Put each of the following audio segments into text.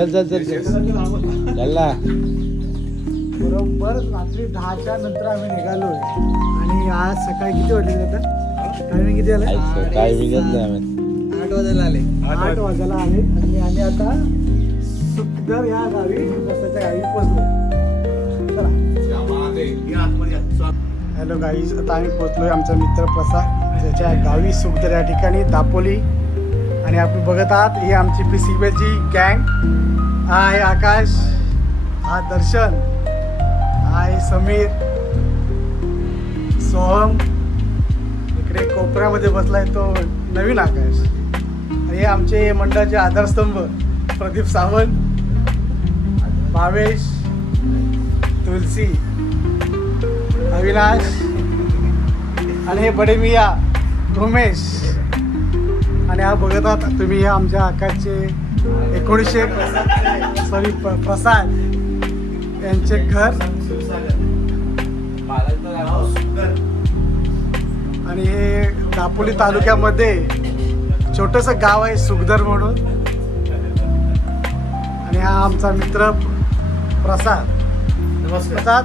चल चल चल चल ना. बरोबर रात्री 10च्या नंतर आम्ही निघालोय आणि आज सकाळी किती वाजले आता टायमिंग किती आलं? टायमिंगच नाही आम्ही 8 वाजायला आले. 8 वाजायला आले आणि आम्ही आता सुखदर या गावी बसाच्या गावी पोहोचलो. हॅलो गाईज, आता आम्ही पोहोचलोय आमचा मित्र प्रसाद त्याच्या गावी सुखदर या ठिकाणी दापोली. आणि आपण बघत आहात ही आमची PCBची गँग. हा आहे आकाश, हा दर्शन, हा आहे समीर, सोहम, इकडे कोपऱ्यामध्ये बसलाय तो नवीन आकाश. आणि हे आमचे मंडळाचे आधारस्तंभ प्रदीप सावंत, भावेश, तुलसी, अविनाश आणि हे बडे मिया उमेश. आणि हा बघत आहात तुम्ही हे आमच्या आकाशचे 1900 प्रसाद यांचे घर. आणि हे दापोली तालुक्यामध्ये छोटंसं गाव आहे सुखदर म्हणून. आणि हा आमचा मित्र प्रसाद. प्रसाद,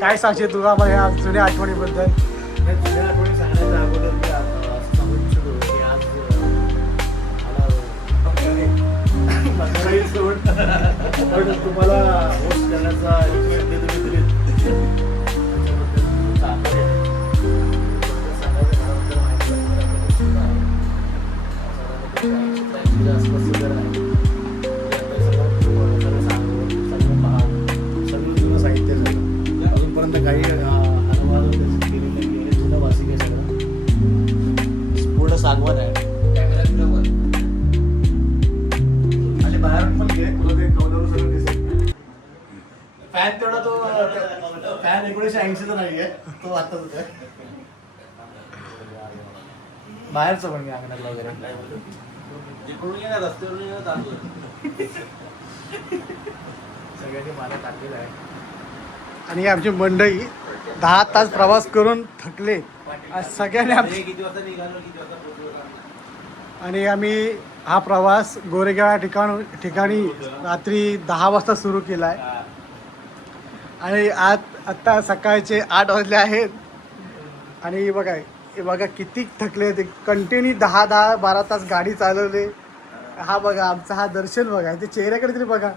काय सांगशील तुला मग ह्या जुन्या आठवणीबद्दल? जुन्या आठवणी सांगण्याच्या अगोदर मी असं सांगू इच्छितो की आज पण तुम्हाला होस्ट करण्याचा संधी तुम्ही दिलीत त्याच्याबद्दल तुमचा आभार आहे. सांगायचं घराबद्दल माहिती आसपास घर आहे. सगळं पहा, सगळं जुनं साहित्य झालं अजूनपर्यंत काही अनुवाद केलेले नाही. जुनं वासिक आहे सगळं, पूर्ण सागवान आहे. आणि बाहेरून पण घे, तुला ते कौलारू सगळं दिसेल. फॅन तेवढा तो फॅन 1980चा नाही आहे, तो आताच होता. बाहेरचं पण घे अंगणातला वगैरे. सगळ्यांनी मला टाकलेलं आहे. आणि आमची मंडळी 10 तास प्रवास करून थकले आज सगळ्यांनी किती वाजता निघालो, किती वाजता पोहोचलो? आणि आम्ही हा प्रवास गोरेगाव या ठिकाणी रात्री 10 वाजता सुरू केला आहे. आणि आत्ता सकाळचे 8 वाजले आहेत. आणि हे बघा किती थकले ते. कंटिन्यू 10-12 तास गाडी चालवले. हा बघा आमचा हा दर्शन बघा, ते चेहऱ्याकडे तरी बघा.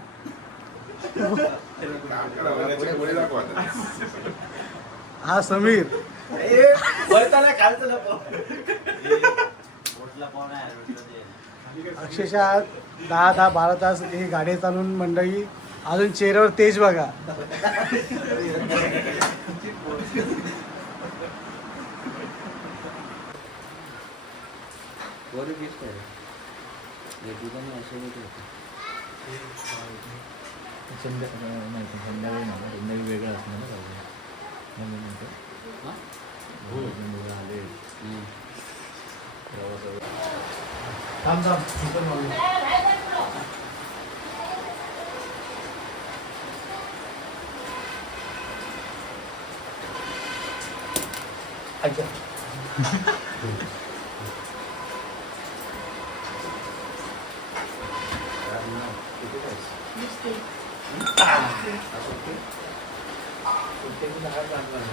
हा समीर, अक्षरशः 10-12 तास ही गाडी चालवून मंडळी अजून चेहऱ्यावर तेज बघा. संध्याकाळी वेगळं असणार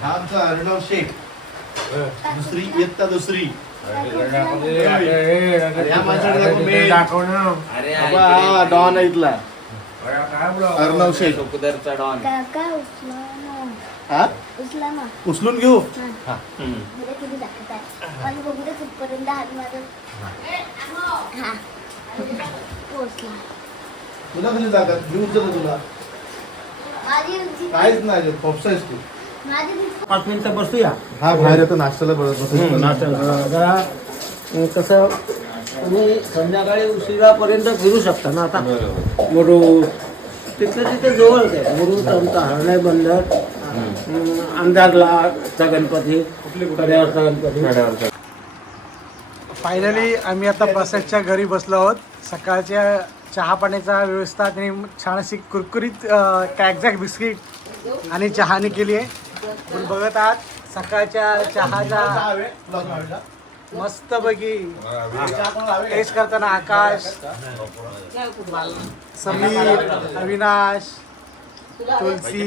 हा आमचा अर्णव शेख, दुसरी इयत्ता दुसरी. या माणसाकडे डॉन आहे इथला अर्णव शेख. डॉन हा उचलून घेऊ. तुला कशी जागा घेऊ उचल तुला काहीच नाही फोपसायस तू. 5 मिनिटं बसूया. हा बाहेर येतो नाश्त्याला बसतो. जरा कसं तुम्ही संध्याकाळी उशिरापर्यंत फिरू शकता ना. आता मुरुड तिथे जवळच आहे. मुरुड आमचा हरणाई बंदर, अंधारला गणपती, कड्यावरचा गणपती. फायनली आम्ही आता प्रसादच्या घरी बसलो आहोत. सकाळच्या चहा पाण्याचा व्यवस्था त्यांनी छान अशी कुरकुरीत कॅकझॅक बिस्किट आणि चहाने केली आहे. पण बघत आहात सकाळच्या चहाचा मस्त पैकी टेस्ट करताना आकाश, समीर, अविनाश, तुलसी,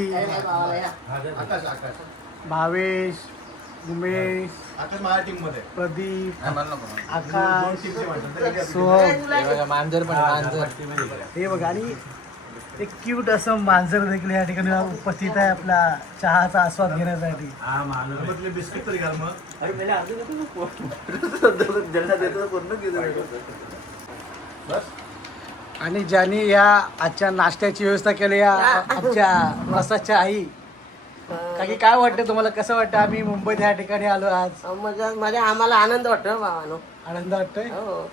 भावेश, उमेश, आकाश माझ्या टीम मध्ये प्रदीप, आकाश, सोहम, मांजर पण मांजर. हे बघा. आणि एक क्यूट असं मांजर देखील या ठिकाणी उपस्थित आहे आपला चहाचा आस्वाद घेण्यासाठी. बिस्किट तरी घाल मग. आणि ज्यांनी या आजच्या नाश्त्याची व्यवस्था केली या आमच्या प्रसादच्या आई. काही काय वाटतं तुम्हाला, कसं वाटतं आम्ही मुंबईत या ठिकाणी आलो आज? माझ्या आम्हाला आनंद वाटतो भावानो. आनंद वाटतोय. हो,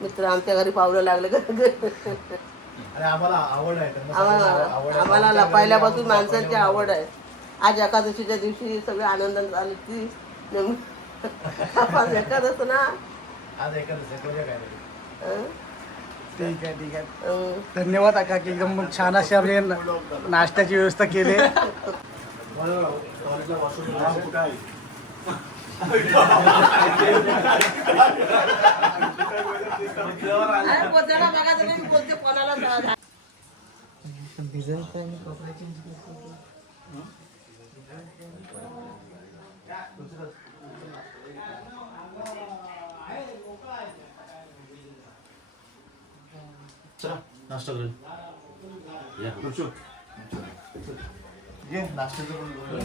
मित्र आमच्या घरी पावलं लागले. आणि आम्हाला आवड आहे तर आम्हाला पहिल्यापासून माणसांची आवड आहे. आज एकादशीच्या दिवशी सगळे आनंदाने आले ती एकादश ना. आज एखादं करूया काय हं? ठीक आहे, ठीक आहे. हं. धन्यवाद आका की एकदम छान अशी आम्ही नाश्त्याची व्यवस्था केली. अरे पोत्याला बघा तुम्ही, बोलते कोणाला जा- चला नाश्ता करू. घे नाश्त्याचं पण बोलूया.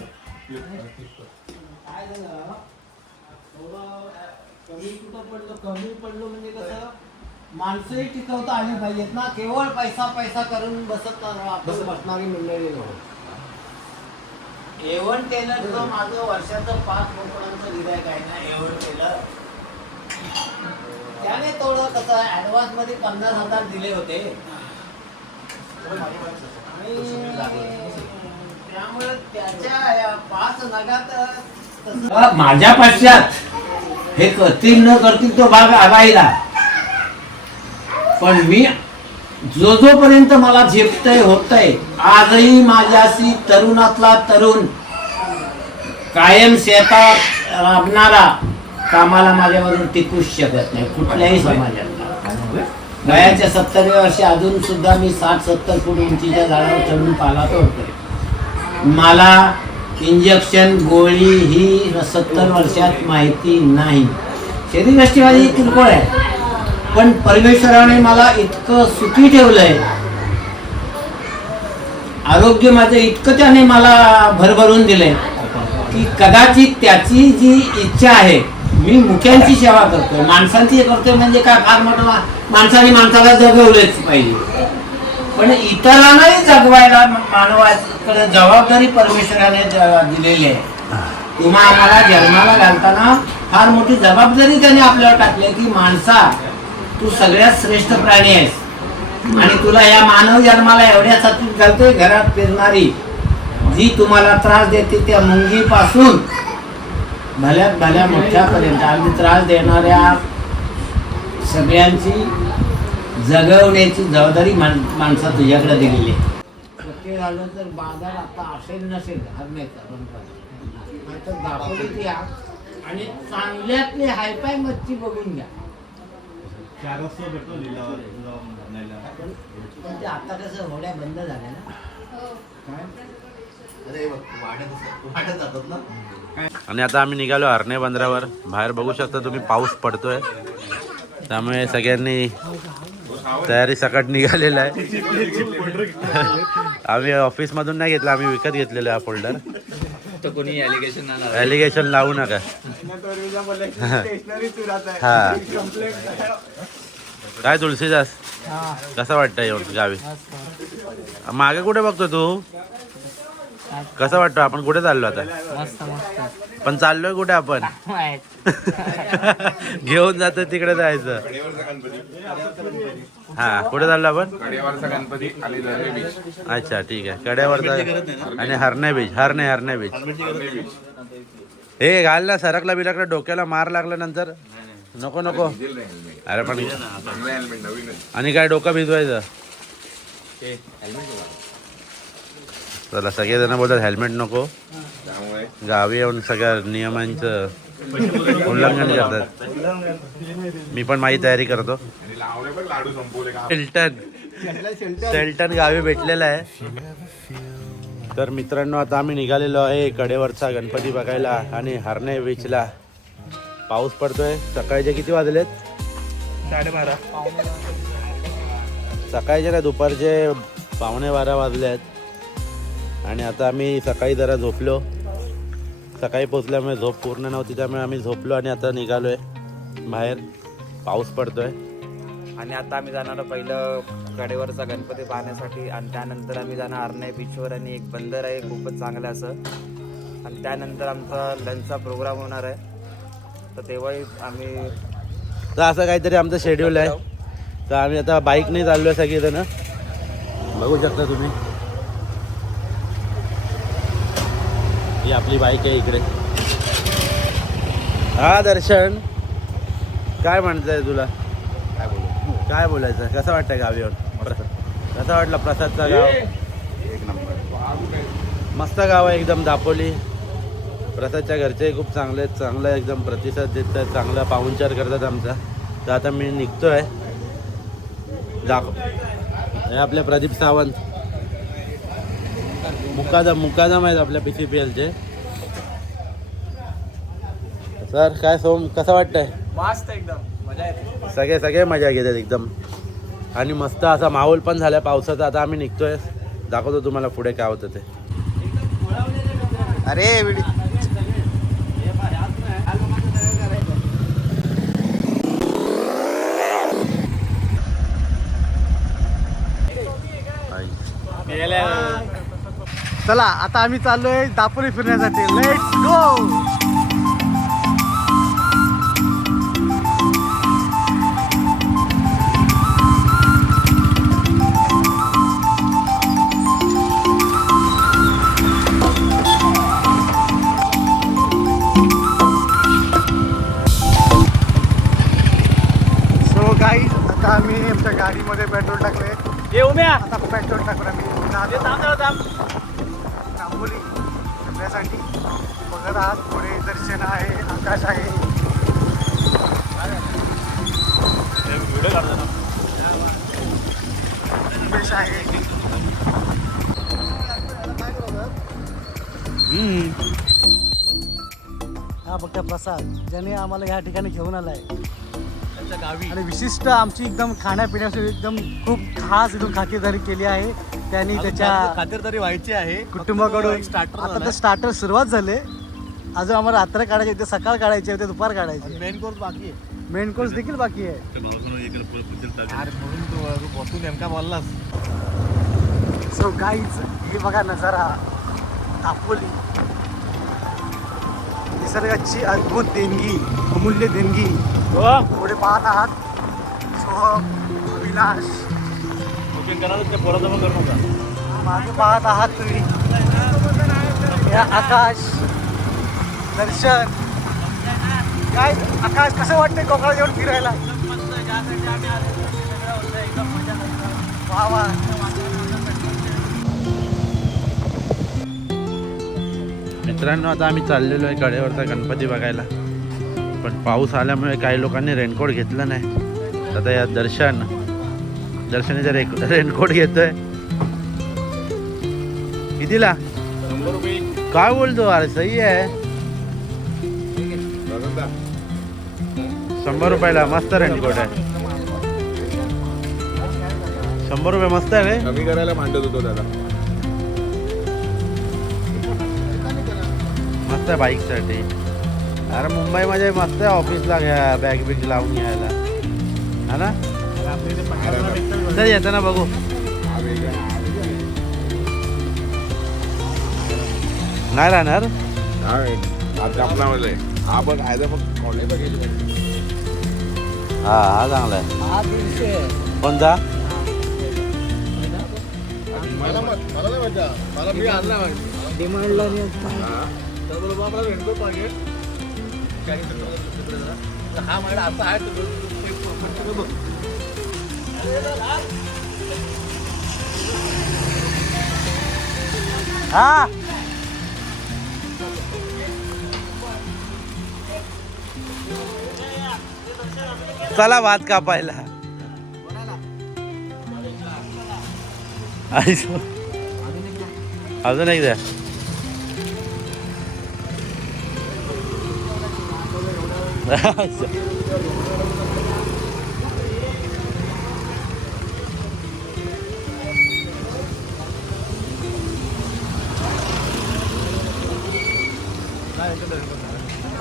कमी पडलो म्हणजे कसं माणसंही टिकवता आली पाहिजेत ना. केवळ पैसा पैसा करून बसणारी मंडळी नको. एवन टेलरचं माझं वर्षाचं 5 कोकणांचं गिऱ्हाईक आहे ना. एवन टेलर त्याने थोडं कसं ऍडव्हान्स मध्ये 50,000 दिले होते. आणि त्यामुळे त्याच्या 5 नगात माझ्या पश्चात हे करतील न करतील तो भाग राहिला. पण मी जोपर्यंत मला झेपतय होतय, आजही माझ्याशी तरुणातला तरुण कायम शेतात राबणारा कामाला माझ्याबरोबर टिकूच शकत नाही कुठल्याही समाजातला. वयाच्या 70व्या वर्षी अजून सुद्धा मी 60-70 फूट उंचीच्या झाडावर चढून पाला तोडतोय. मला इंजेक्शन गोळी ही 70 वर्षात माहिती नाही. शरीरयष्टी माझी किरकोळ आहे, पण परमेश्वराने मला इतकं सुखी ठेवलंय, आरोग्य माझं इतकं त्याने मला भरभरून दिलंय की कदाचित त्याची जी इच्छा आहे, मी मुख्यांची सेवा करतोय, माणसांची करतोय म्हणजे काय फार मोठं माणसाने माणसाला जगवलेच पाहिजे, पण इतरांनाही जगवायला मानवाकडे जबाबदारी परमेश्वराने दिलेली आहे. तुम्हा आम्हाला जन्माला घालताना फार मोठी जबाबदारी त्याने आपल्याला टाकली की माणसा तू सगळ्यात श्रेष्ठ प्राणी आहेस आणि तुला या मानव जन्माला एवढ्यासाठी घालतोय. घरात फिरणारी जी तुम्हाला त्रास देते त्या मुंगीपासून भल्यात भल्या मोठ्यापर्यंत आम्ही त्रास देणाऱ्या सगळ्यांची जगवण्याची जबाबदारी माणसा तुझ्याकडे दिलेली आहे. शक्य झालं तर बाजार आता असेल नसेल हरण्याचा तर दाखवली या आणि चांगल्यातली हायफाय मच्छी बघून घ्या. पण ते आता कसं होड्या बंद झाल्या ना. वाढत जातात ना. आणि आता आम्ही निघालो हरणे बंदरावर. बाहेर बघू शकता तुम्ही पाऊस पडतोय, त्यामुळे सगळ्यांनी तयारी सकट निघालेला आहे. आम्ही ऑफिसमधून नाही घेतला, आम्ही विकत घेतलेला हा फोल्डर. कोणी ॲलिगेशन लावू नका. हा काय तुलसीदास, कसं वाटतं येऊन गावी? मागे कुठे बघतो तू? कसं वाटतं? आपण कुठे चाललो आता? मस्त मस्त. पण चाललोय कुठे आपण? घेऊन जातो तिकडे जायचं. हा कुठे चाललो आपण? कडेवरचा गणपती आणि धरणे बीच. अच्छा ठीक आहे. कड्यावरचा आणि हरणे बीच. हरणे बीच. हे घाल ना, सरकला बिरकला डोक्याला मार लागल्यानंतर नको नको. अरे पण आणि काय डोकं भिजवायचं? चला सगळेजण बोलतात हेल्मेट नको, गावी येऊन सगळ्या नियमांचं उल्लंघन करतात. मी पण माझी तयारी करतो. आणि लावले पण लाडू संपवले का शेल्टन गावी भेटलेला आहे. तर मित्रांनो आता आम्ही निघालेलो आहे कडेवरचा गणपती बघायला आणि हरणे बीचला. पाऊस पडतोय. सकाळचे किती वाजलेत? 12:30. सकाळचे ना दुपारचे 11:15 वाजले आहेत. आणि आता आम्ही सकाळी जरा झोपलो. सकाळी पोचल्यामुळे झोप पूर्ण नव्हती त्यामुळे आम्ही झोपलो आणि आता निघालोय बाहेर. पाऊस पडतोय. आणि आता आम्ही जाणार पहिलं कडेवरचा गणपती पाहण्यासाठी आणि त्यानंतर आम्ही जाणार आरणे बीचवर आणि एक बंदर आहे खूपच चांगलं असं. आणि त्यानंतर आमचा लंचचा प्रोग्राम होणार आहे. तर तेव्हाही आम्ही तर असं काहीतरी आमचं शेड्यूल आहे. तर आम्ही आता बाईकने चाललो आहे सगळेजण. बघू शकता तुम्ही. ही आपली बाईक आहे इकडे. हा दर्शन काय म्हणताय तुला? काय बोलायचं? कसं वाटतं गावी येऊन? कसं वाटलं प्रसादचा गाव? एक नंबर. मस्त गाव आहे एकदम. दापोली प्रसादच्या घरचे खूप चांगलं एकदम प्रतिसाद देतात. चांगला पाहुणचार करतात आमचा. तर आता मी निघतोय. हे आपले प्रदीप सावंत मुकादम आहेत आपल्या PCPLचे. सर काय सोम कसं वाटतंय? मस्त एकदम मजा येते. सगळे मजा घेतात एकदम. आणि मस्त असा माहोल पण झाला पावसाचा. आता आम्ही निघतोय. दाखवतो तुम्हाला पुढे काय होतं ते. अरे चला आता आम्ही चाललोय दापोली फिरण्यासाठी. Let's go. सो गाईज आता आम्ही आमच्या गाडीमध्ये पेट्रोल टाकले. आता पेट्रोल टाकून आम्ही दापोली फिरण्यासाठी. बघत आहात पुढे दर्शन आहे, आकाश आहे. उमेश आहे. हा बघा प्रसाद ज्याने आम्हाला ह्या ठिकाणी घेऊन आलाय गावी. आणि विशिष्ट आमची एकदम खाण्यापिण्यासाठी एकदम खूप खास एकदम खातिरदारी केली आहे त्यांनी. त्याच्या खातिरदारी व्हायची आहे कुटुंबाकडून. स्टार्टर आता तर स्टार्टर सुरुवात झाले. अजून आम्हाला रात्र काढायचे होते, सकाळ काढायचे होते, दुपार काढायचे. मेन कोर्स बाकी आहे. मेन कोर्स देखील बाकी आहे. अरे म्हणून तू बसून नेमका बोललास. सो गाईज हे बघा नजारा दापोली. निसर्गाची अद्भुत देणगी, अमूल्य देणगी पुढे पाहत आहात. सोहम, विलास मागे पाहत आहात तुम्ही. या आकाश, दर्शन. काय आकाश कसं वाटतंय कोकणात येऊन फिरायला? वा वा. मित्रांनो आता आम्ही चाललेलो आहे कडेवरचा गणपती बघायला. पण पाऊस आल्यामुळे काही लोकांनी रेनकोट घेतलं नाही. आता या दर्शनीचा रेनकोट घेतोय. कितीला? 100 रुपये. काय बोलतो? अरे सही आहे. 100 रुपयाला मस्त रेनकोट आहे. 100 रुपये मस्त आहे रे. कमी करायला मांडत होतो दादा. मस्त आहे बाईकसाठी. अरे मुंबईमध्ये मस्त आहे ऑफिसला घ्या बॅग बिग लावून घ्यायला हा ना. चल येताना बघू. नाही राहणार. हा बघ आहे बघ. हा हा चांगला आहे. कोणता? मला नाही मजा. मला मी आणला डिमांडला मला रेनकोट पाहिजे. हा माझ्या आता आहे. हा चला भात कापायला. अजून एक द्या.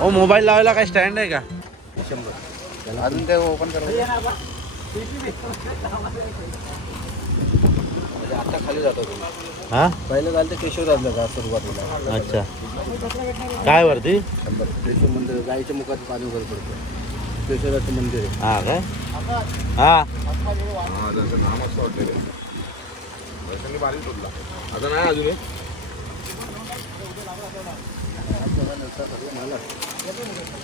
ओ मोबाईल लावायला काय स्टँड आहे का? अजून ते ओपन करा. आता खाली जातो. हा पहिलं झालं तर केशव दादलं का सुरुवातीला. अच्छा. काय वरती? केशव मंदिर गाईच्या मुखात पाणी वगैरे पडतं. केशवदाचं मंदिर आहे. हा काय? हा त्यांचं नाम असं वाटतं रे. वैशाली बारीक शोधला. आता नाही अजून हे.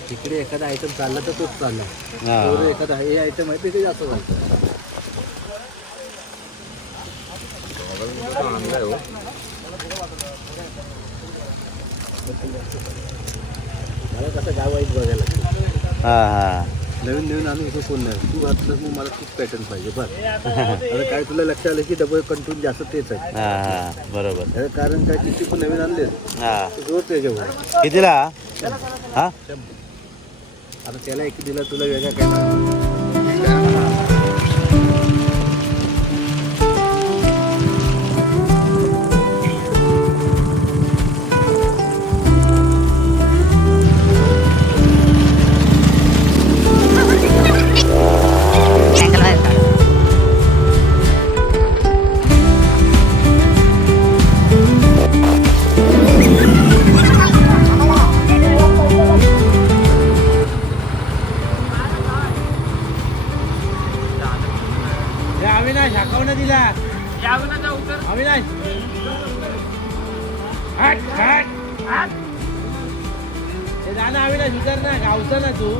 तिकडे एखादा आयटम चालला तर तोच चालला. हा. एखादा हे आयटम आहे ते जास्त चालतं. आणलाय हो. मला कसं गाव वाईट बघायला लागतं. हा हा नवीन नवीन आम्ही इथे कोण नाही. तू घातलंस मग मला खूप पॅटर्न पाहिजे बस. आता काय तुला लक्ष आलं की डबल कंट्रोल जास्त तेच आहे. हा हा बरोबर. त्याचं कारण काय किती पण नवीन आणले हा जोर त्याच्यावर. कितीला? हा आता त्याला एक दिला तुला वेगळा काय. अविनाश हाकवणं दिला. अविनाश हे जा ना अविनाश, उतर ना, गावचा ना तू.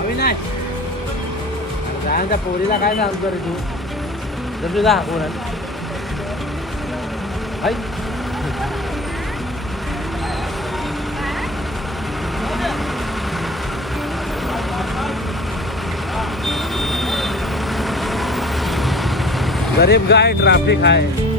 अविनाश जा त्या पोरीला काय सांगतो रे तू? जर तुझा हाकवून गरीब गाय ट्रॅफिक आहे.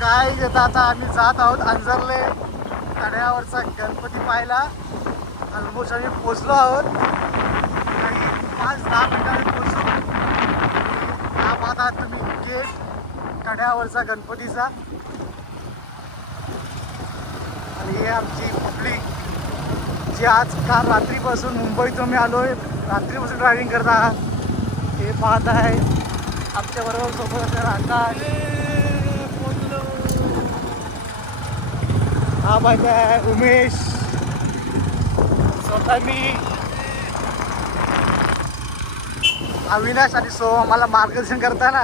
काय येतं आता आम्ही जात आहोत अंजरले कड्यावरचा गणपती पाहायला. ऑलमोस्ट आम्ही पोचलो आहोत. काही 5-10 मिनिटांनी पोचू. हा पाहता तुम्ही गेट कड्यावरचा गणपतीचा. आणि हे आमची पब्लिक जी आज काल रात्रीपासून मुंबईतून मी आलो आहे, रात्रीपासून ड्रायव्हिंग करत आहात. हे पाहत आहे आमच्याबरोबर सोबत असं राहतात. हा पाहिजे आहे उमेश, स्वतः मी, अविनाश आणि सोहम मला मार्गदर्शन करताना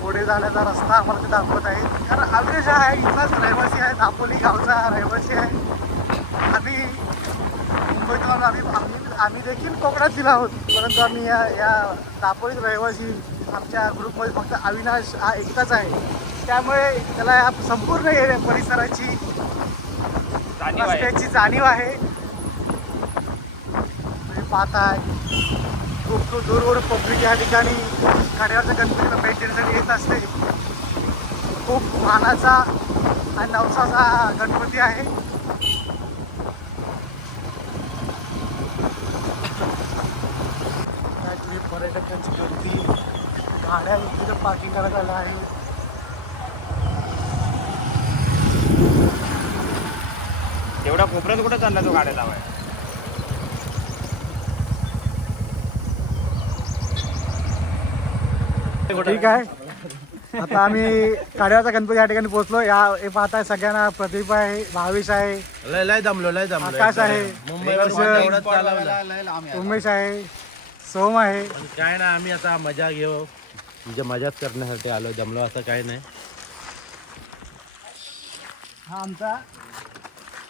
पुढे जाण्याचा रस्ता आम्हाला ते दाखवत आहे. कारण अविनाश आहे इथलाच रहिवासी आहे, दापोली गावचा रहिवासी आहे. आम्ही मुंबईतून आम्ही देखील कोकणातील आहोत, परंतु आम्ही या दापोलीत रहिवासी. आमच्या ग्रुपमध्ये फक्त अविनाश हा एकटाच आहे. त्यामुळे त्याला या संपूर्ण एरिया परिसराची रस्त्याची जाणीव आहे. तुम्ही पाहताय खूप दूरवरून पब्लिक या ठिकाणी कड्यावरच्या गणपतीला भेट देण्यासाठी येत असते. खूप मानाचा आणि नवसाचा गणपती आहे. काहीतरी पर्यटकांची गर्दी, गाड्या इथे पार्किंग करायला आलं आहे. तेवढा कोपऱ्यात कुठं चालला तो गाड्या लावाय? ठीक आहे, आता आम्ही काड्याचा गणपती या ठिकाणी पोहोचलो. हे पाहताय सगळ्यांना प्रदीप आहे, भावेश आहे, लय जमलो आकाश आहे, मुंबईवर दर्शन, चालवलं. उमेश आहे, सोम आहे. काय ना आम्ही आता मजा घेऊ, म्हणजे मजाच करण्यासाठी आलो, जमलो असं काही नाही. हा आमचा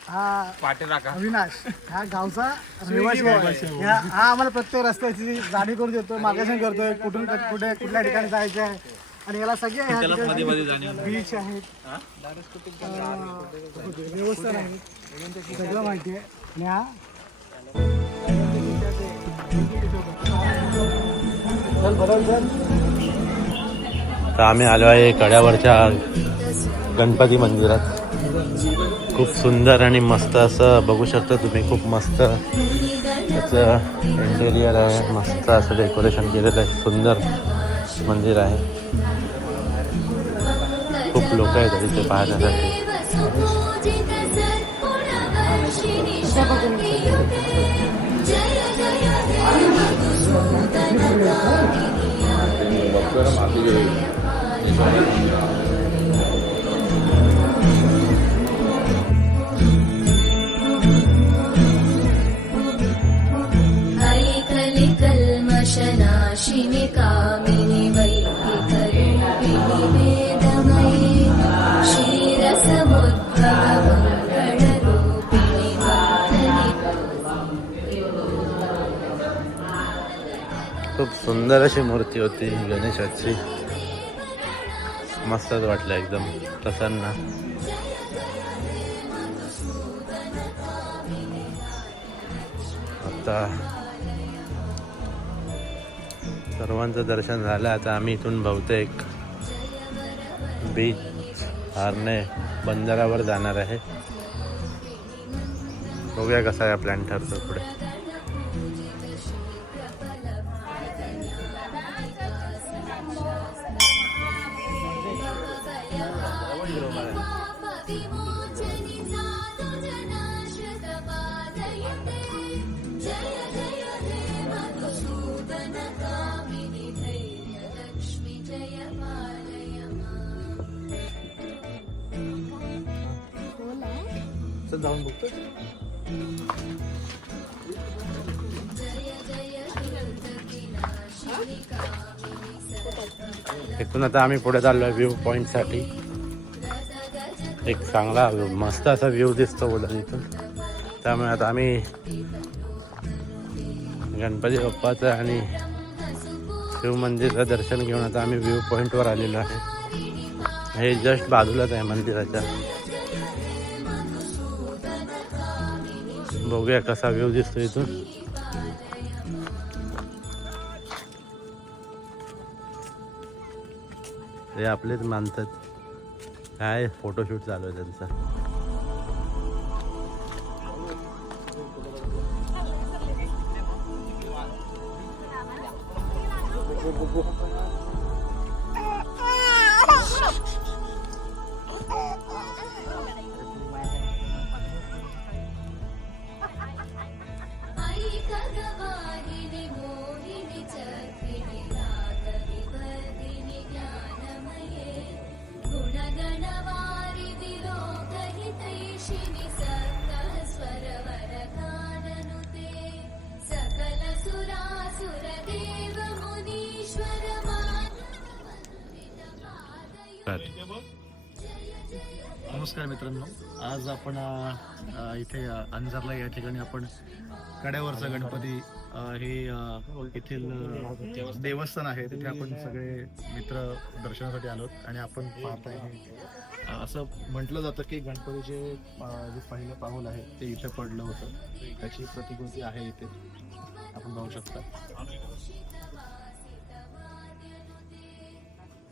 हा राखा अविनाश, हा गावचा रहिवासी आहे. हा आम्हाला प्रत्येक रस्त्याची जाणीव करून देतो, मार्गदर्शन करतोय कुठून कुठे कुठल्या ठिकाणी जायचं आहे. आणि याला सगळे बीच आहेत, देवस्थान आहे, सगळं माहिती आहे. आणि हा चल बरोबर. तर आम्ही आलो आहे कड्यावरच्या गणपती मंदिरात. खूप सुंदर आणि मस्त असं बघू शकता तुम्ही, खूप मस्त त्याचं इंटेरियर आहे, मस्त असं डेकोरेशन केलेलं आहे, सुंदर मंदिर आहे. खूप लोक आहेत तिथे पाहण्यासाठी. कल्मषनाशिनि कामिनि वैदिकरूपिणि वेदमयि क्षीरसमुद्भवमङ्गलरूपिणि खूप सुंदर अशी मूर्ती होती गणेशाची, मस्तच वाटलं, एकदम प्रसन्न. आता सर्वांचं दर्शन झालं. आता आम्ही इथून बहुतेक बीच हारणे बंदरावर जाणार आहे. बघूया कसा आहे प्लॅन ठरतो पुढे. जाऊन बघतो. इथून आता आम्ही पुढे चाललो आहे व्ह्यू पॉईंटसाठी. एक चांगला मस्त असा व्ह्यू दिसतो बोला इथून. त्यामुळे आता आम्ही गणपती बाप्पाचं आणि शिव मंदिराचं दर्शन घेऊन आता आम्ही व्ह्यू पॉईंटवर आलेलो आहे. हे जस्ट बाजूलाच आहे मंदिराच्या. बघूया कसा व्ह्यू दिसतो इथून. हे आपलेच मानतात, काय फोटोशूट चालू आहे त्यांचा. नमस्कार मित्रांनो, आज आपण इथे अंजरला या ठिकाणी आपण कड्यावरचा गणपती हे येथील देवस्थान आहे, तिथे आपण सगळे मित्र दर्शनासाठी आलोत. आणि आपण पाहताय असं म्हटलं जातं की गणपतीचे जे पहिलं पाऊल आहे ते इथे पडलं होतं, त्याची प्रतिकृती आहे इथे, आपण पाहू शकता.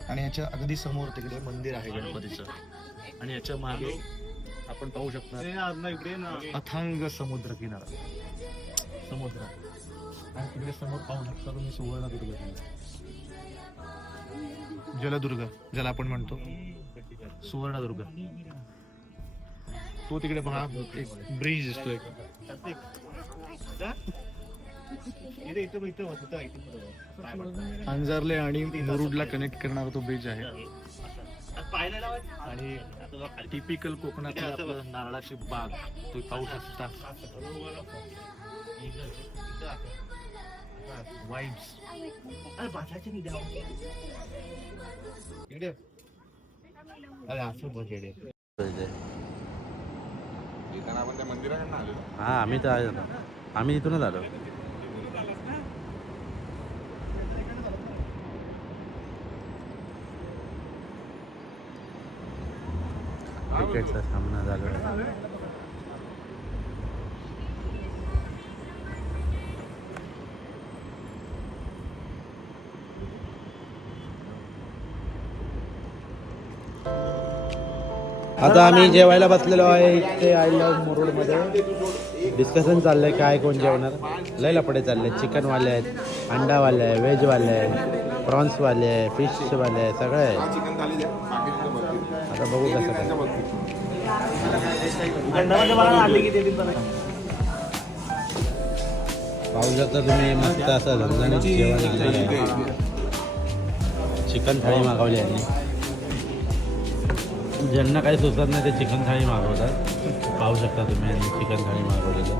आणि ह्याच्या अगदी समोर तिकडे मंदिर आहे गणपतीचं आणि याच्या मागे आपण पाहू शकता अथांग समुद्र किनारा समुद्र आणि तिकडे समोर पाहू शकता तुम्ही सुवर्णदुर्ग जलदुर्ग ज्याला आपण म्हणतो सुवर्णदुर्ग तो तिकडे पहा एक ब्रिज दिसतोय अंजारले आणि मुरुडला कनेक्ट करणारा तो ब्रिज आहे आणि टिपिकल कोकणातलं आपलं नारळाची बाग तुम्ही पाहू शकता वाईब्स येताना आपण त्या मंदिराकडनं आलेलो. हा आम्ही इथूनच आलो. क्रिकेटचा सामना झाला. आता आम्ही जेवायला बसलेलो आहे इथे आय लव्ह मुरुडमध्ये. डिस्कशन चाललंय काय कोण जेवणार. लय लपडे चालले. चिकनवाले आहेत, अंडावाले आहे, व्हेजवाले आहे, प्रॉन्सवाले आहे, फिशवाले आहे, सगळं आहे. चिकन थाली द्या. बाकीचं बघतील. आता बघू कसं काय. पाहू शकता तुम्ही मस्त असं झणझणीत जेवण आलेलं आहे. चिकन थाळी मागवली आहे. ज्यांना काही सुचत नाही ते चिकन थाळी मागवतात. पाहू शकता तुम्ही यांनी चिकन थाळी मागवलेली.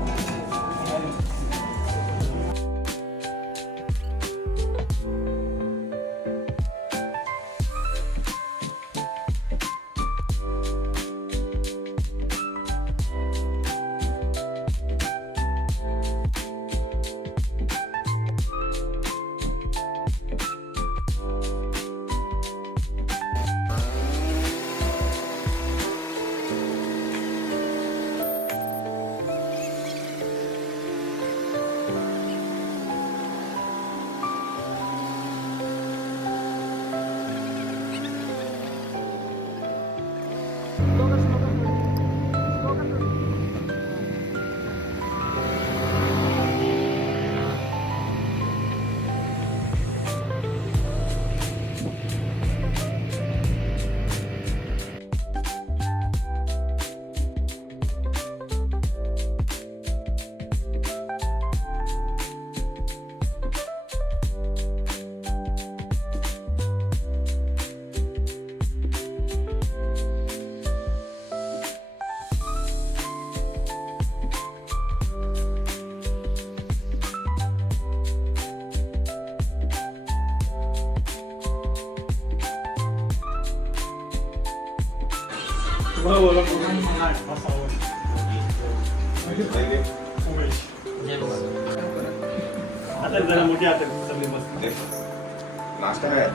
नाश्ता काय?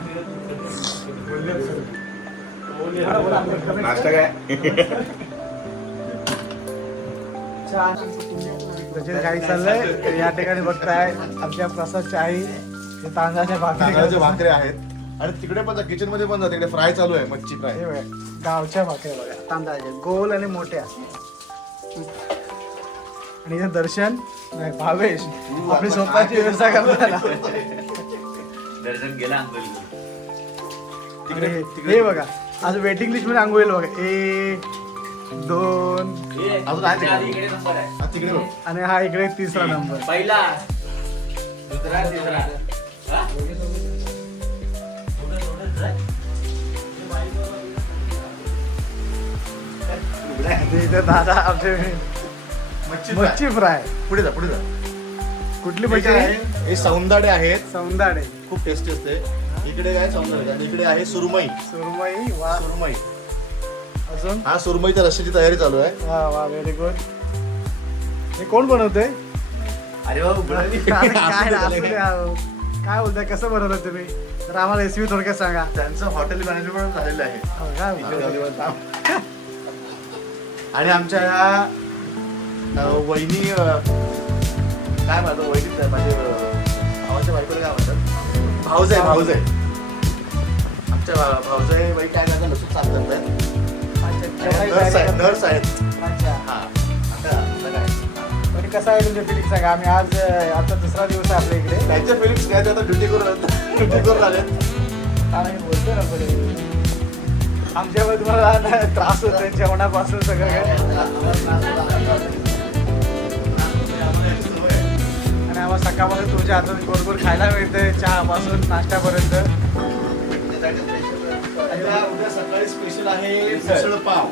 नाश्ता काय? त्याचे काही चाललंय तर या ठिकाणी बघताय आमच्या प्रसादच्या आई हे तांदळाच्या भाकऱ्या आहेत आणि तिकडे पण किचन मध्ये पण तिकडे फ्राय चालू आहे, मच्छी फ्राय. हे बघा गावच्या भाकऱ्या बघा तांदळाच्या गोल आणि मोठ्या. आणि इथे दर्शन नाही भावेश आपली स्वतःची व्यवस्था करताना दर्शन गेला तिकडे हे बघा आज वेटिंग लिस्ट मध्ये अंघोळ बघा 1 2 अजून आहे इकडे नंबर आहे तिकडे बघ. आणि हा इकडे 3रा नंबर. पहिला दुसरा तिसरा इथे दादा आमचे मच्छी फ्राय. पुढे जा पुढे जा. कुठली हे मच्छी काय आहे? आहे? हे सौंदाडे आहेत, सौंदाडे खूप टेस्टी असते. इकडे काय सौंदाडे आणि इकडे आहे सुरमई. सुरमई वा. सुरमई अजून हा सुरमईच्या रश्श्याची तयारी चालू आहे. वा वा व्हेरी गुड. हे कोण बनवतंय? अरे बाबू काय बोलताय कसं बनवलं तुम्ही तर आम्हाला रेसिपी थोडक्यात सांगा. त्यांचं हॉटेल मॅनेजमेंट झालेलं आहे. हो, काय बोलताय? आणि आमच्या ह्या वहिनी काय म्हणतात वहिनी माझे भावाच्या बायकोला काय म्हणतात भाऊज आहे. आमच्या भाऊसाहेब बाई काय करतात लसूण साफ करतात अच्छा नर्स आहेत अच्छा हा आता काय पण कसं आहे तुमच्या फिलिंग सांगा आम्ही आज आता दुसरा दिवस आहे आपल्या इकडे त्यांच्या फिलिप्स काय ते आता ड्युटी करून आलेत आणि बोलतो ना पुढे आमच्यावर तुम्हाला त्रास होतो जेवणापासून सगळं काय आणि आम्हाला सकाळपासून तुमच्या हातात बरोबर खायला मिळतंय चहापासून नाश्त्यापर्यंत उद्या सकाळी स्पेशल आहे मिसळ पाव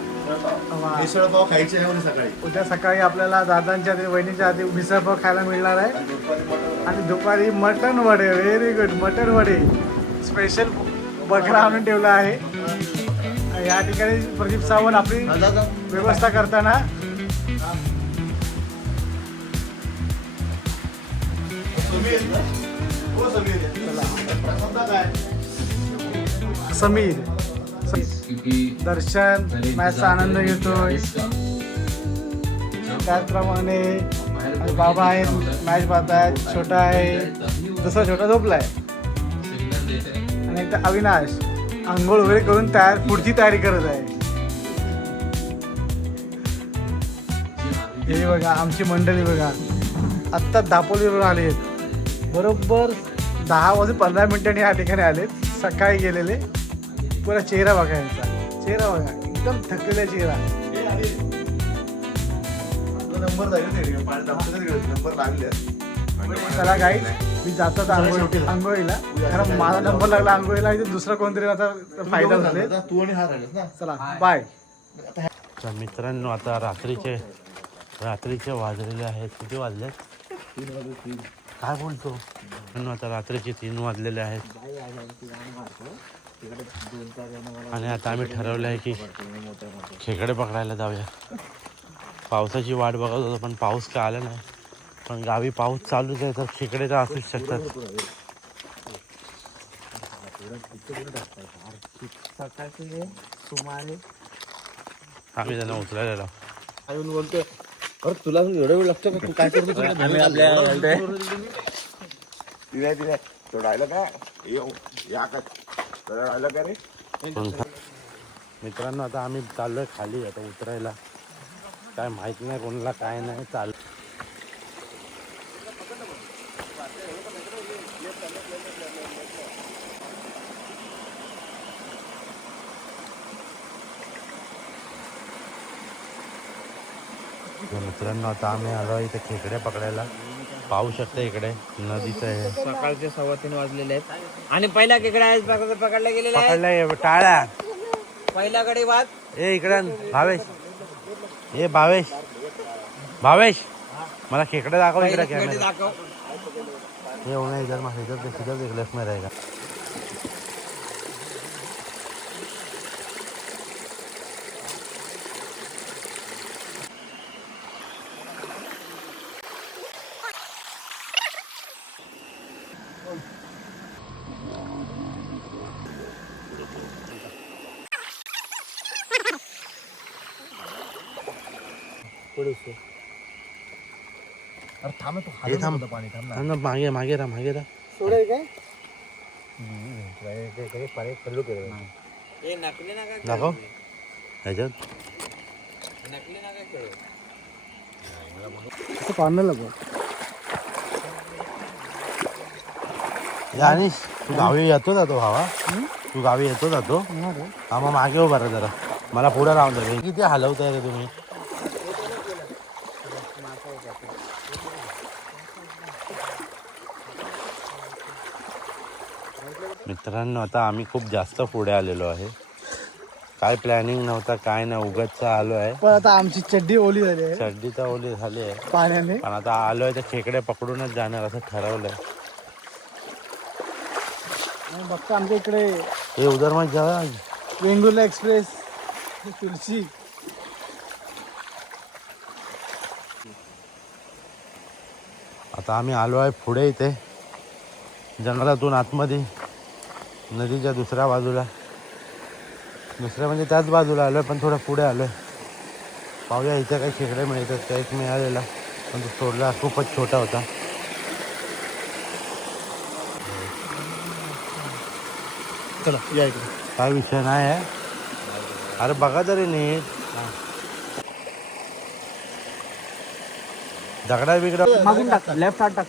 मिसळ पाव खायचे आहे उद्या सकाळी उद्या सकाळी आपल्याला दादांच्या आधी वहिनीच्या आधी मिसळपाव खायला मिळणार आहे आणि दुपारी मटण वडे व्हेरी गुड मटण वडे स्पेशल बकरा आणून ठेवला आहे या ठिकाणी प्रदीप सावंत आपली व्यवस्था करताना समीर दर्शन मॅचचा आनंद घेतोय त्याचप्रमाणे बाबा आहेत मॅच पाहतायत छोटा आहे जसा छोटा झोपलाय आणि एकदा अविनाश आंघोळ वगैरे करून पुढची तयारी करत आहे हे बघा आमची मंडळी बघा आत्ता दापोलीवरून आले आहेत बरोबर 10:15 या ठिकाणी आलेत सकाळी गेलेले पुरा चेहरा बघा यांचा चेहरा बघा एकदम थकलेला चेहरा नंबर नंबर लागले चला गाईज मी जातात आंघोळीला कारण माझा नंबर लागला आंघोळीला इथे दुसरा कोणतरी आता फायदा झाले तू आणि हा राहिलास ना चला बाय तर मित्रांनो आता रात्रीचे वाजलेले आहेत किती वाजले काय बोलतो मित्रांनो आता रात्रीचे 3 वाजलेले आहेत आणि आता आम्ही ठरवलं आहे की खेकडे पकडायला जाऊया पावसाची वाट बघत होतो पण पाऊस काय आला नाही पण गावी पाऊस चालूच आहे तर खेकडे तर असूच शकतात आम्ही त्यांना उचलायला लाव बोलतोय अरे तुला एवढा वेळ लागतो का तू काय करतो तो राहिलं का या का राहिलं का रे मित्रांनो आता आम्ही चाललोय खाली आता उतरायला काय माहित नाही कोणाला काय नाही चाल मित्रांनो आता आम्ही आलो इथे खेकडे पकडायला पाहू शकता इकडे नदीचं आहे सकाळचे 3:15 वाजलेले आहेत आणि पहिला खेकडा पकडला गेलेला पकडलाय टाळ्या पहिला कडे वाद ए इकडे भावेश ए भावेश मला खेकडे दाखव इकडे कॅमेरा ये होना इधर मैं इधर देख लेफ्ट में रहेगा अरे थांब तू हे थांब पाणी थांब थांब ना मागे राहा सोडाय काय नकली ना काय दाखव ह्याच्यात नकली ना काय खेळू पाण्याला बघ आणि तू गावी येतो जातो भावा तू गावी येतो जातो हा मग मागे उभा राहा जरा मला पुढे राहून जाईल किती हलवताय रे तुम्ही मित्रांनो आता आम्ही खूप जास्त पुढे आलेलो आहे काय प्लॅनिंग नव्हता काय नाही उगाच आलो आहे पण आता आमची चड्डी ओली झाली आहे चड्डी तर ओली झाली आहे पाण्याने पण आता आलोय तर खेकडे पकडूनच जाणार असं ठरवलंय आणि बघता आमच्या इकडे हे उधर मग जा वेंगुर्ला एक्सप्रेस तुळशी आता आम्ही आलो आहे पुढे इथे जंगलातून आतमध्ये नदीच्या दुसऱ्या बाजूला दुसऱ्या म्हणजे त्याच बाजूला आलोय पण थोडं पुढे आलोय पाहूया इथे काही खेकडे मिळतात का एक मिळालेला पण तो सोडला खूपच छोटा होता चला या इकडे. काय विषय नाही आहे. अरे बघा तरी नीट. दगडा बिगडा मागून टाक, लेफ्ट हात टाक.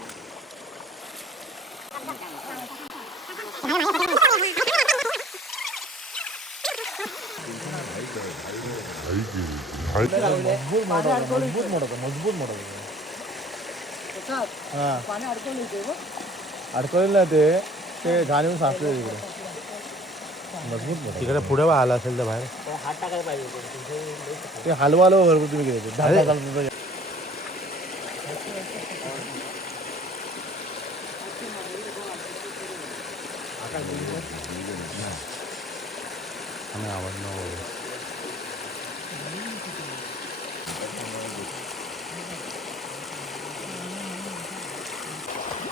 अडकवलेलं ना ते घालून साचले तिकडे. तिकडे पुढे आला असेल तर बाहेर. ते हलवालो घरगुती तुम्ही गेले.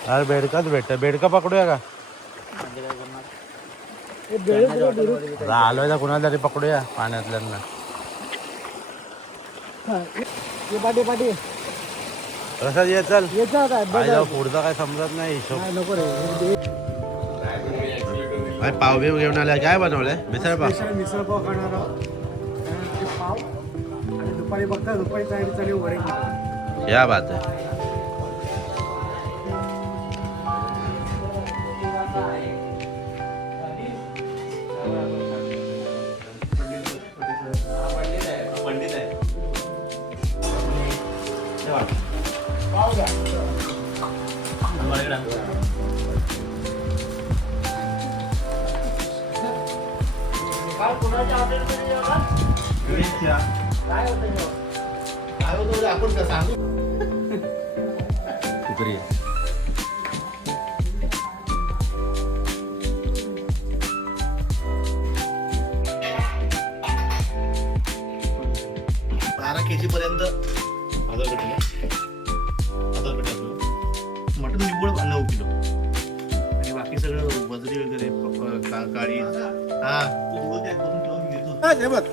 अरे बेडकाच भेटत. बेडका पकडूया का? आलोय ना कुणाला तरी पकडूया पाण्यातल्यांना. पाठी पाठी कसं ये चल. याचा काय पुढचा काय समजत नाही हिशोब. नको रे. काय पाव बिव घेऊन आलाय. काय बनवलंय? मिसळ पाव. स्पेशल मिसळ पाव खाणार आहोत. ते पाव आणि दुपारी बघता दुपारी तयारी चालू वडे. या बात आहे. आपण का सांगू. पर्यंत 1000 पेटी. 1000 पेटी असतो. मटण निव्वळ 9 किलो आणि बाकी सगळं बजरी वगैरे काळी. हा तू त्या करून ठेवून घेतो. बघ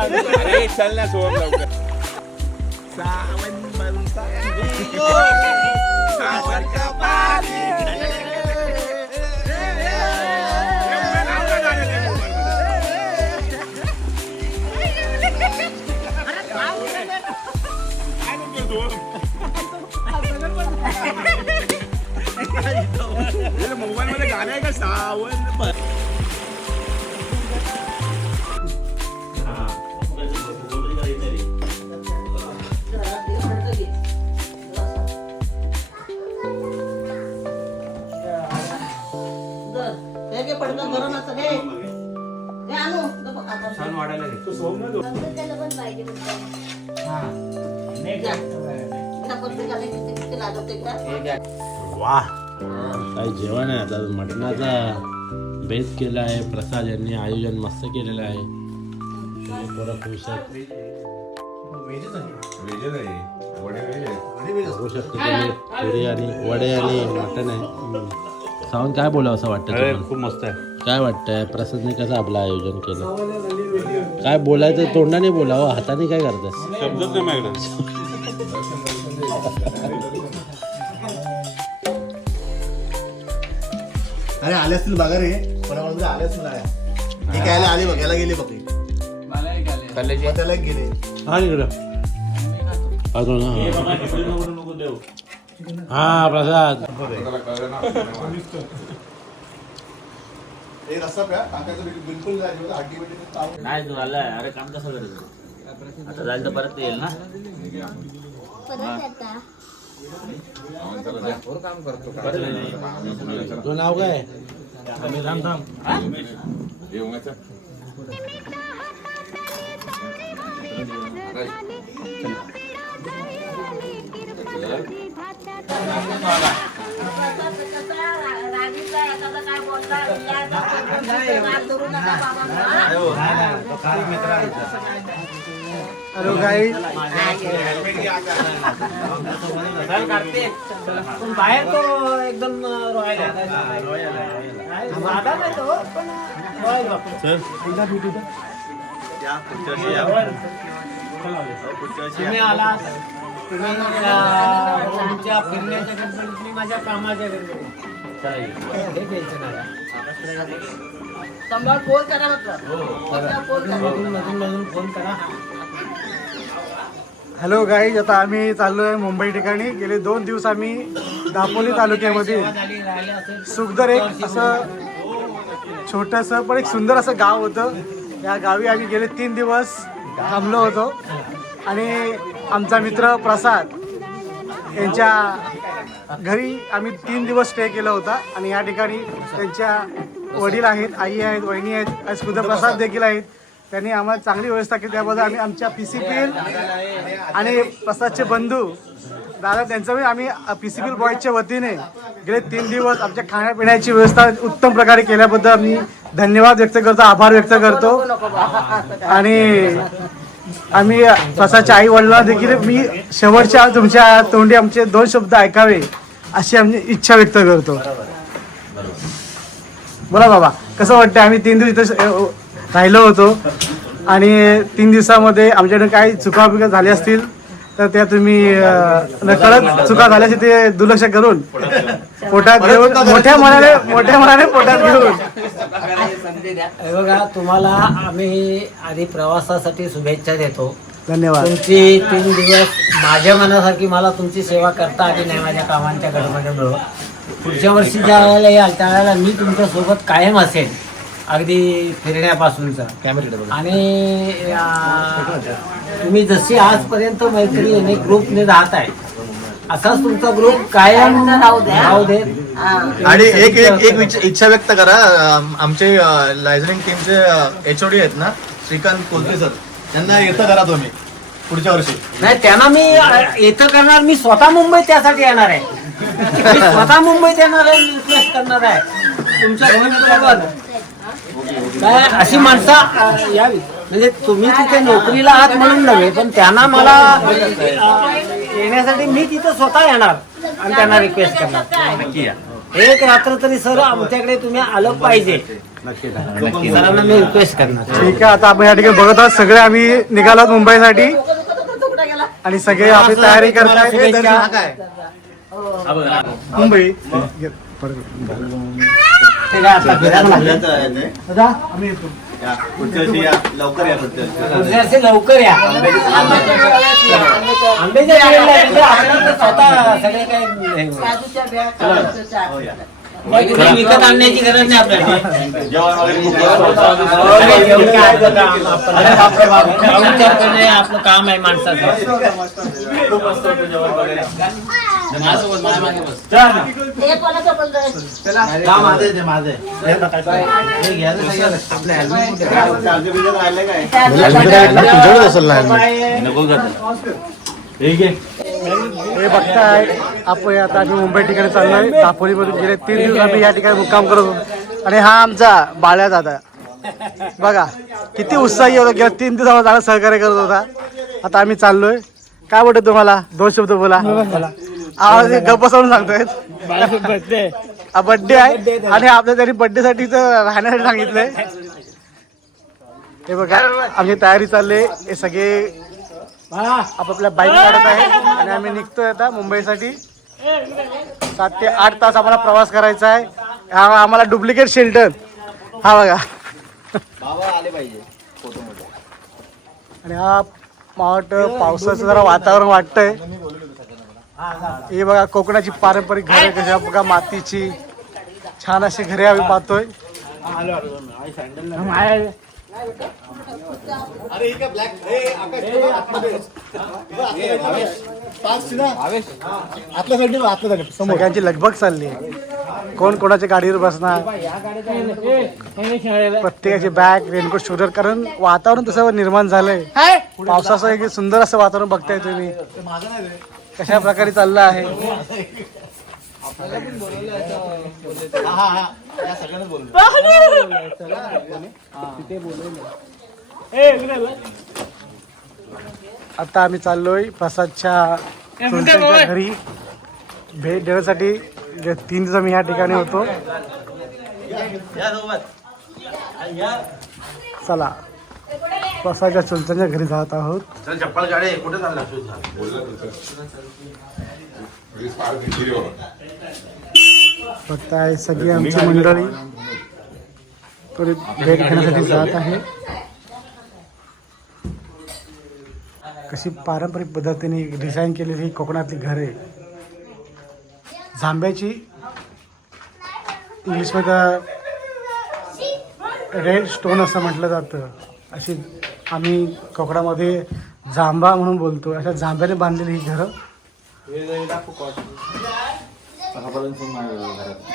अरे चल ना सोहम लवकर. मोबाईल मध्ये गाणं आहे का सावन. छान वाढायला वाह काय जेवण आहे. आता मटणाचा बेत केला आहे. प्रसाद यांनी आयोजन मस्त केलेलं आहे. पोरं खुश आहेत. बघू शकतो तुम्ही पुरी आणि वडे आणि मटण आहे. सावंत काय बोलावं असं वाटतं तुम्हाला? खूप मस्त आहे. काय वाटतंय प्रसादने कसं आपलं आयोजन केलं? काय बोलायचं तोंडाने बोलावं, हाताने काय करतात? शब्दच नाही माझ्याकडे. अरे आले असतील बघा रे. कोणाकडे आले असतील ना. ती काय आली बघ. याला गेली बघ. त्याला गेले. हा इकडं हा प्रसाद. रस्ता प्या टाकायचं बिलकुल जायचं. हड्डी बिड्डी नाही झालं. अरे काम कसं करायचं आता. जायला तर परत येईल ना. काम करतो. तो नाव काय? हॅलो गाईज, बाहेर तो एकदम रॉयल आहे. साधा नाही तो, पण रॉयल बापू. तुम्ही आलात, तुम्ही तुमच्या फिरण्याच्या गडबडीत, मी माझ्या कामाच्या गडबडीत. हे घ्यायचं नाही. संभाळ फोन करा म्हटलं. फोन करा. मधून फोन करा. हॅलो गाईज, आता आम्ही चाललो आहे मुंबई ठिकाणी. गेले 2 दिवस आम्ही दापोली तालुक्यामध्ये सुखदर एक असं छोटंसं पण एक सुंदर असं गाव होतं. या गावी आम्ही गेले 3 दिवस थांबलो होतो आणि आमचा मित्र प्रसाद यांच्या घरी आम्ही 3 दिवस स्टे केला होता. आणि या ठिकाणी त्यांच्या वडील आहेत, आई आहेत, वहिनी आहेत, आणि सुद्धा प्रसाद देखील आहेत. त्यांनी आम्हाला चांगली व्यवस्था केली, त्याबद्दल आम्ही आमच्या PCPL आणि प्रसादचे बंधू दादा त्यांचं आम्ही PCPL बॉयजच्या वतीने गेले 3 दिवस आमच्या खाण्यापिण्याची व्यवस्था उत्तम प्रकारे केल्याबद्दल आम्ही धन्यवाद व्यक्त करतो, आभार व्यक्त करतो. आणि आम्ही प्रसादच्या आई वडिलांना देखील मी शेवटच्या तुमच्या तोंडी आमचे 2 शब्द ऐकावे अशी आमची इच्छा व्यक्त करतो. बोला बाबा, कसं वाटतं? आम्ही 3 दिवस इथे राहिलो होतो आणि 3 दिवसामध्ये आमच्याकडे काही चुका झाल्या असतील तर त्या तुम्ही नकळत चुका झाल्याचे ते दुर्लक्ष करून पोटात घेऊन मोठ्या मनाने पोटात घेऊन. हे बघा, तुम्हाला आम्ही आधी प्रवासासाठी शुभेच्छा देतो. धन्यवाद. तुमची 3 दिवस माझ्या मनासारखी मला तुमची सेवा करता आली नाही माझ्या कामांच्या गडबडीमुळं. पुढच्या वर्षी ज्या वेळेला याल त्यावेळेला मी तुमच्यासोबत कायम असेल, अगदी फिरण्यापासूनचा. आणि तुम्ही जशी आजपर्यंत मैत्रिणी ग्रुपने राहत आहे असाच तुमचा ग्रुप कायम राहू दे. आणि एक इच्छा व्यक्त करा. आमचे लायझनिंग टीमचे HOD आहेत ना, श्रीकांत कोलते सर, त्यांना येतं करा तुम्ही पुढच्या वर्षी. नाही, त्यांना मी येतं करणार. मी स्वतः मुंबईत त्यासाठी येणार आहे. मी स्वतः मुंबईत येणार आहे, रिक्वेस्ट करणार आहे तुमच्या काय अशी माणसं यावी. म्हणजे तुम्ही तिथे नोकरीला आहात म्हणून नव्हे, पण त्यांना मला येण्यासाठी मी तिथं स्वतः येणार आणि त्यांना रिक्वेस्ट करणार. एक रात्र तरी सर आमच्याकडे तुम्ही आलं पाहिजे. सरांना मी रिक्वेस्ट करणार. ठीक आहे, आता आपण या ठिकाणी बघत आहोत सगळे आम्ही निघालो मुंबईसाठी आणि सगळे आपली तयारी करतायत. मुंबई लवकर या. लवकर या. आंब्याच्या स्वतः सगळे काही विकत आणण्याची गरज नाही आपल्याला. आपलं काम आहे माणसाचं. हे बघताय आपण आता आम्ही मुंबई ठिकाणी चाललोय. दापोलीमधून गेले 3 दिवस आम्ही या ठिकाणी मुक्काम करत होतो. आणि हा आमचा बाळ्या दादा बघा किती उत्साही होता. गेल्या 3 दिवस आम्हाला चांगलं सहकार्य करत होता. आता आम्ही चाललोय. काय वाटत तुम्हाला? 2 शब्द बोला. आवाज गप्प बसवून सांगतोय. बर्थडे आहे आणि आपल्या त्यांनी बर्थडे साठी राहण्यासाठी सांगितलंय. हे बघा आमची तयारी चालली. हे सगळे आपापल्या बाईक काढत आहे आणि आम्ही निघतोय आता मुंबईसाठी. 7 ते 8 तास आम्हाला प्रवास करायचा आहे. हा आम्हाला डुप्लिकेट शेल्टर हा बघा. आणि हा मला वाटतं पावसाचं जरा वातावरण वाटतंय. हे बघा कोकणाची पारंपरिक घरे कशा बघा मातीची छान अशी घरे आम्ही पाहतोय. सगळ्यांची लगबग चालली आहे. कोण कोणाच्या गाडीवर बसणार, प्रत्येकाची बॅग रेनकोट शोल्डर. कारण वातावरण तसं निर्माण झालंय. पावसाचं एक सुंदर असं वातावरण बघताय तुम्ही कशा प्रकारे चाललं आहे. आता आम्ही चाललोय प्रसादच्या चुलत्याच्या घरी भेट देण्यासाठी. 3 दिवस मी या ठिकाणी होतो. चला प्रसादच्या चुलत्याच्या घरी जात आहोत. चल चप्पल काढे, कुठे चालला बघताय सगळी आमची मंडळी थोडी भेट घेण्यासाठी जात आहे. कशी पारंपरिक पद्धतीने डिझाईन केलेली ही कोकणातली घरे, जांभ्याची, इंग्लिशमध्ये रेड स्टोन असं म्हटलं जातं. अशी आम्ही कोकणामध्ये जांभा म्हणून बोलतो. अशा जांभ्याने बांधलेली ही घरं.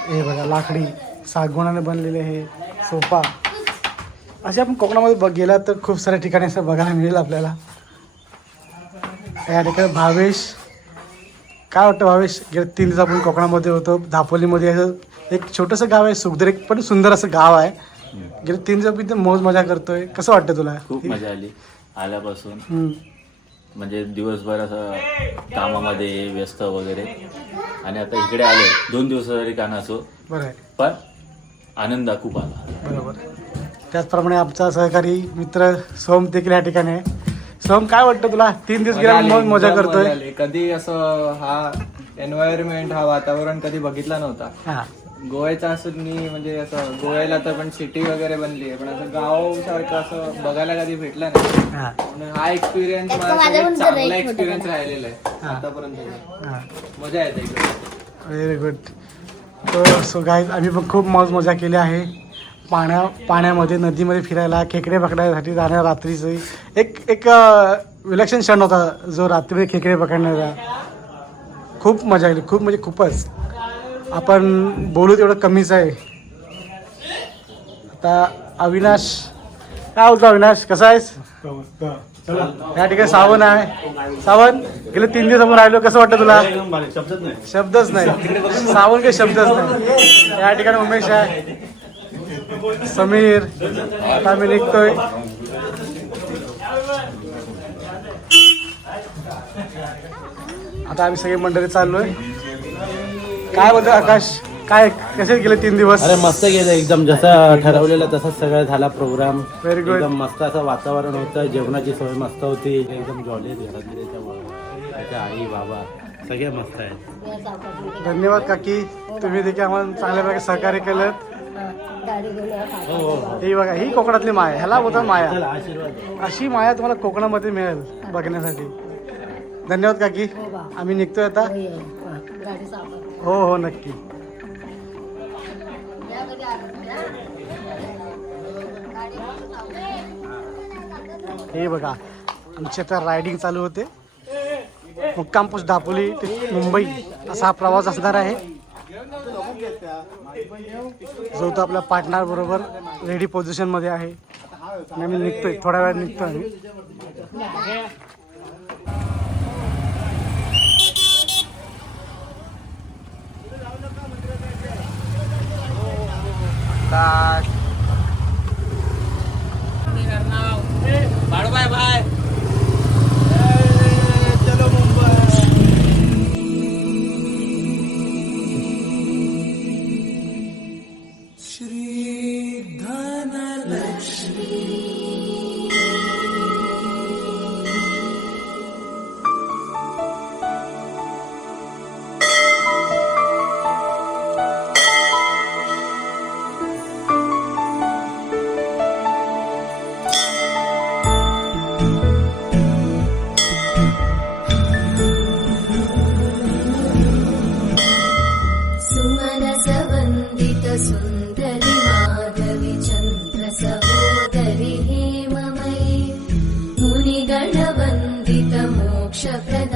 हे बघा लाकडी सागवानाने बनलेले हे सोफा. असे आपण कोकणामध्ये गेला तर खूप साऱ्या ठिकाणी असं बघायला मिळेल आपल्याला. या ठिकाणी भावेश, काय वाटतं भावेश? गेल्या 3 दिवस आपण कोकणामध्ये होतो. दापोलीमध्ये असं एक छोटंसं गाव आहे, सुखदर, एक पण सुंदर असं गाव आहे. गेले 3 दिवस आपण मौज मजा करतोय. कसं वाटतं तुला? खूप मजा आली आल्यापासून. म्हणजे दिवसभर असं कामामध्ये व्यस्त वगैरे, आणि आता इकडे आले 2 दिवसासाठी का नसो, बरं आहे, पण आनंद खूप आला. बरोबर. त्याचप्रमाणे आमचा सहकारी मित्र सोम देखील या ठिकाणी आहे. सोम, काय वाटतं तुला? 3 दिवस गेला मौज मजा करतोय. कधी असं हा एन्व्हायरमेंट, हा वातावरण कधी बघितला नव्हता. हा, गोव्याचा असं मी म्हणजे असं गोव्याला तर पण सिटी वगैरे बनली आहे, पण असं गाव सारखं असं बघायला कधी भेटलं नाही. हा, म्हणून हा एक्सपिरियन्स माझा चांगला एक्सपिरियन्स राहिलेला आहे आतापर्यंत. हा. मजा येते इकडे. Very good. सो गाईज, आम्ही पण खूप मौज मजा केली आहे. पाण्यामध्ये, नदीमध्ये फिरायला, खेकडे पकडायसाठी जाण्या रात्रीचं एक विलक्षण क्षण होता जो रात्रीमध्ये खेकडे पकडण्याचा. खूप मजा आली, खूप म्हणजे खूपच. आपण बोलू तेवढं कमीच आहे. आता अविनाश, काय बोलतो अविनाश, कसा आहेस? या ठिकाणी सावन आहे. सावन, गेले 3 दिवस आपण राहिलो, कसं वाटतं तुला? शब्दच नाही, सावन काही शब्दच नाही. या ठिकाणी उमेश आहे, समीर. आता आम्ही निघतोय. आता आम्ही सगळी मंडळी चाललोय. काय बोलतो आकाश, काय कसे गेले 3 दिवस? अरे मस्त गेलं एकदम, जसं ठरवलेलं तसंच सगळं झाला प्रोग्राम. Very good. एकदम मस्त असं वातावरण होतं, जेवणाची सोय मस्त होती, एकदम जॉली घरातले, त्याच्या आई बाबा सगळे मस्त आहेत. धन्यवाद काकी, तुम्ही देखील आम्हाला चांगल्यापैकी सहकार्य केलं. ही बघा, ही कोकणातली माया, ह्याला बोलतात माया. अशी माया तुम्हाला कोकणामध्ये मिळेल बघण्यासाठी. धन्यवाद काकी, आम्ही निघतोय आता. हो हो नक्की. हे बघा, आमची आता रायडिंग चालू होते. मुक्काम पोस्ट दापोली ते मुंबई असा हा प्रवास असणार आहे, जो तो आपल्या पार्टनर बरोबर रेडी पोझिशन मध्ये आहे. आम्ही निघतोय, थोड्या वेळ निघतोय आम्ही. Bye bye. चलो मुंबई. श्री धनलक्ष्मी. सुन्दरि माधवी चन्द्र सहोदरि हेममयी मुनिगणवन्दित मोक्षप्रद